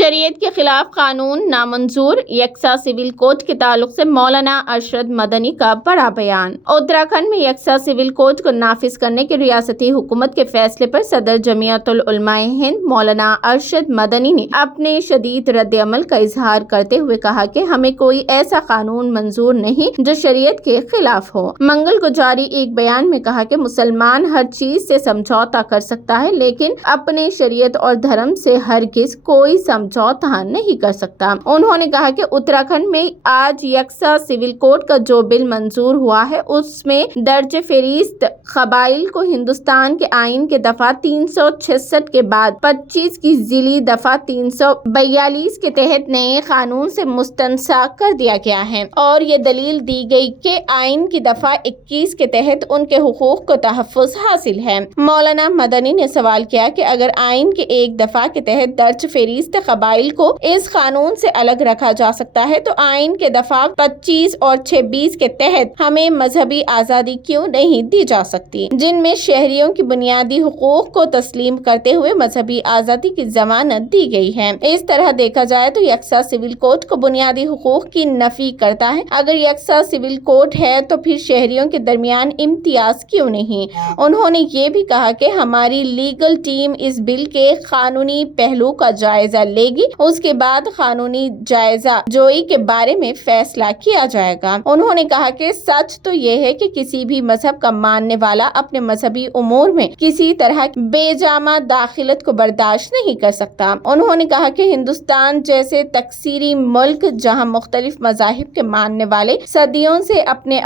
شریعت کے خلاف قانون نامنظور، یکساں سول کوڈ کے تعلق سے مولانا ارشد مدنی کا بڑا بیان۔ اتراکھنڈ میں یکساں سول کوڈ کو نافذ کرنے کے ریاستی حکومت کے فیصلے پر صدر جمعیت العلماء ہند مولانا ارشد مدنی نے اپنے شدید رد عمل کا اظہار کرتے ہوئے کہا کہ ہمیں کوئی ایسا قانون منظور نہیں جو شریعت کے خلاف ہو۔ منگل کو جاری ایک بیان میں کہا کہ مسلمان ہر چیز سے سمجھوتا کر سکتا ہے لیکن اپنے شریعت اور دھرم سے ہرگز کوئی سمجھوتا نہیں کر سکتا۔ انہوں نے کہا کہ اتراکھنڈ میں آج یکساں سول کوڈ کا جو بل منظور ہوا ہے اس میں درج فہرست قبائل کو ہندوستان کے آئین کے دفعہ 366 کے بعد 25 کی ذیلی دفعہ 342 کے تحت نئے قانون سے مستثنی کر دیا گیا ہے اور یہ دلیل دی گئی کہ آئین کی دفعہ 21 کے تحت ان کے حقوق کو تحفظ حاصل ہے۔ مولانا مدنی نے سوال کیا کہ اگر آئین کے ایک دفعہ کے تحت درج فہرست قبائل کو اس قانون سے الگ رکھا جا سکتا ہے تو آئین کے دفعہ 25 اور 26 کے تحت ہمیں مذہبی آزادی کیوں نہیں دی جا سکتی، جن میں شہریوں کی بنیادی حقوق کو تسلیم کرتے ہوئے مذہبی آزادی کی ضمانت دی گئی ہے۔ اس طرح دیکھا جائے تو یکساں سول کوڈ کو بنیادی حقوق کی نفی کرتا ہے۔ اگر یکساں سول کوڈ ہے تو پھر شہریوں کے درمیان امتیاز کیوں نہیں؟ انہوں نے یہ بھی کہا کہ ہماری لیگل ٹیم اس بل کے قانونی پہلو کا جائزہ لے گی، اس کے بعد قانونی جائزہ جوئی کے بارے میں فیصلہ کیا جائے گا۔ انہوں نے کہا کہ سچ تو یہ ہے کہ کسی بھی مذہب کا ماننے والا اپنے مذہبی امور میں کسی طرح بے جامہ داخلت کو برداشت نہیں کر سکتا۔ انہوں نے کہا کہ ہندوستان جیسے تکثیری ملک جہاں مختلف مذاہب کے ماننے والے صدیوں سے اپنے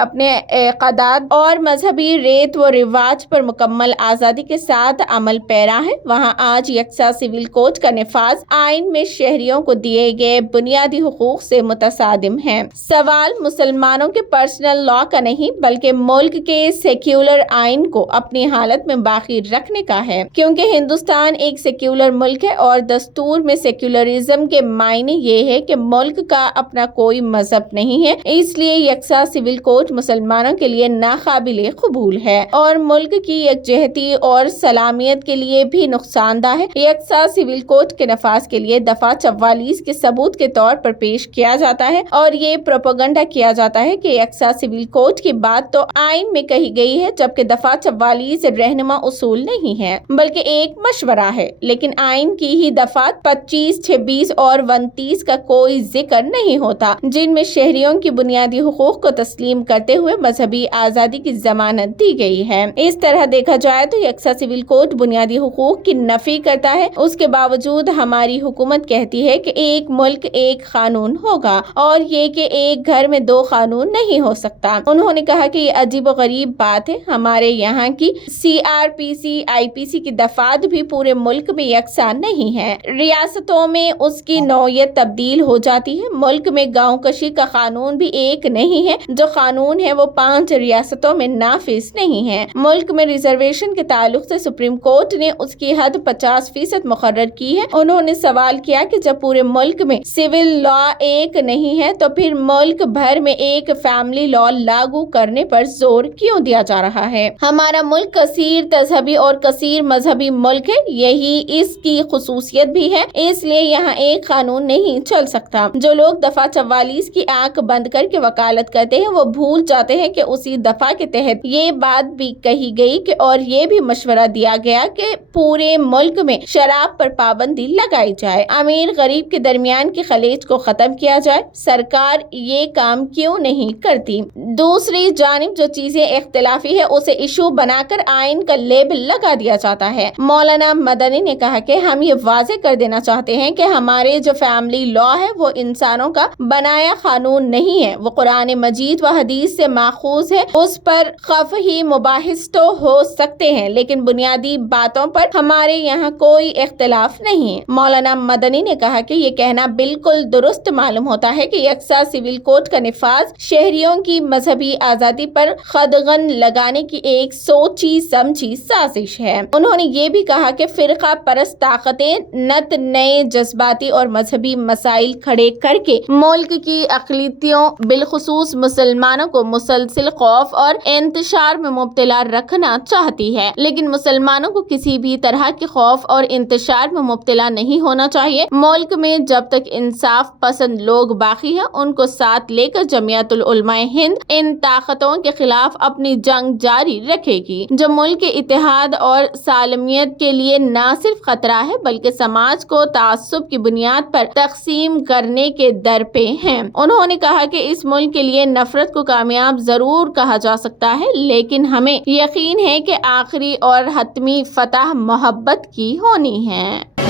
عقائد اور مذہبی ریت و رواج پر مکمل آزادی کے ساتھ عمل پیرا ہے، وہاں آج یکساں سول کوڈ کا نفاذ آئین میں شہریوں کو دیے گئے بنیادی حقوق سے متصادم ہے۔ سوال مسلمانوں کے پرسنل لا کا نہیں بلکہ ملک کے سیکولر آئین کو اپنی حالت میں باقی رکھنے کا ہے، کیونکہ ہندوستان ایک سیکولر ملک ہے اور دستور میں سیکولرزم کے معنی یہ ہے کہ ملک کا اپنا کوئی مذہب نہیں ہے، اس لیے یکساں سول کوڈ مسلمانوں کے لیے ناقابل قبول ہے اور ملک کی یکجہتی اور سالمیت کے لیے بھی نقصان دہ ہے۔ یکساں سول کوڈ کے نفاذ کے لیے دفعہ 44 کے ثبوت کے طور پر پیش کیا جاتا ہے اور یہ پروپیگنڈا کیا جاتا ہے کہ یکساں سول کوڈ کی بات تو آئین میں کہی گئی ہے جبکہ دفعہ 44 رہنما اصول نہیں ہے بلکہ ایک مشورہ ہے، لیکن آئین کی ہی دفعات 25، 26 اور 29 کا کوئی ذکر نہیں ہوتا جن میں شہریوں کی بنیادی حقوق کو تسلیم کرتے ہوئے مذہبی آزادی کی ضمانت دی گئی ہے۔ اس طرح دیکھا جائے تو یکساں سول کوڈ بنیادی حقوق کی نفی کرتا ہے، اس کے باوجود ہماری حکومت کہتی ہے کہ ایک ملک ایک قانون ہوگا اور یہ کہ ایک گھر میں دو قانون نہیں ہو سکتا۔ انہوں نے کہا کہ یہ عجیب و غریب بات ہے، ہمارے یہاں کی CRPC IPC کی دفعات بھی پورے ملک میں یکساں نہیں ہے، ریاستوں میں اس کی نوعیت تبدیل ہو جاتی ہے۔ ملک میں گاؤں کشی کا قانون بھی ایک نہیں ہے، جو قانون ہے وہ 5 ریاستوں میں نافذ نہیں ہے۔ ملک میں ریزرویشن کے تعلق سے سپریم کورٹ نے اس کی حد 50% مقرر کی ہے۔ انہوں نے سوال کیا کہ جب پورے ملک میں سول لا ایک نہیں ہے تو پھر ملک بھر میں ایک فیملی لا لاگو کرنے پر زور کیوں دیا جا رہا ہے؟ ہمارا ملک کثیر تذہبی اور کثیر مذہبی ملک ہے، یہی اس کی خصوصیت بھی ہے، اس لیے یہاں ایک قانون نہیں چل سکتا۔ جو لوگ دفعہ 44 کی آنکھ بند کر کے وکالت کرتے ہیں وہ بھول جاتے ہیں کہ اسی دفعہ کے تحت یہ بات بھی کہی گئی کہ اور یہ بھی مشورہ دیا گیا کہ پورے ملک میں شراب پر پابندی لگائی جائے، امیر غریب کے درمیان کی خلیج کو ختم کیا جائے۔ سرکار یہ کام کیوں نہیں کرتی؟ دوسری جانب جو چیزیں اختلافی ہے اسے ایشو بنا کر آئین کا لیبل لگا دیا جاتا ہے۔ مولانا مدنی نے کہا کہ ہم یہ واضح کر دینا چاہتے ہیں کہ ہمارے جو فیملی لا ہے وہ انسانوں کا بنایا قانون نہیں ہے، وہ قرآن مجید و حدیث سے ماخوذ ہے، اس پر قفی مباحث تو ہو سکتے ہیں لیکن بنیادی باتوں پر ہمارے یہاں کوئی اختلاف نہیں۔ مولانا مدنی نے کہا کہ یہ کہنا بالکل درست معلوم ہوتا ہے کہ یکساں سول کوڈ کا نفاذ شہریوں کی مذہبی آزادی پر قدغن لگانے کی ایک سوچی سمجھی سازش ہے۔ انہوں نے یہ بھی کہا کہ فرقہ پرست طاقتیں نت نئے جذباتی اور مذہبی مسائل کھڑے کر کے ملک کی اقلیتوں بالخصوص مسلمانوں کو مسلسل خوف اور انتشار میں مبتلا رکھنا چاہتی ہے، لیکن مسلمانوں کو کسی بھی طرح کے خوف اور انتشار میں مبتلا نہیں ہونا چاہیے۔ چاہیے۔ ملک میں جب تک انصاف پسند لوگ باقی ہیں ان کو ساتھ لے کر جمعیت العلماء ہند ان طاقتوں کے خلاف اپنی جنگ جاری رکھے گی جو ملک کے اتحاد اور سالمیت کے لیے نہ صرف خطرہ ہے بلکہ سماج کو تعصب کی بنیاد پر تقسیم کرنے کے در پہ ہیں۔ انہوں نے کہا کہ اس ملک کے لیے نفرت کو کامیاب ضرور کہا جا سکتا ہے لیکن ہمیں یقین ہے کہ آخری اور حتمی فتح محبت کی ہونی ہے۔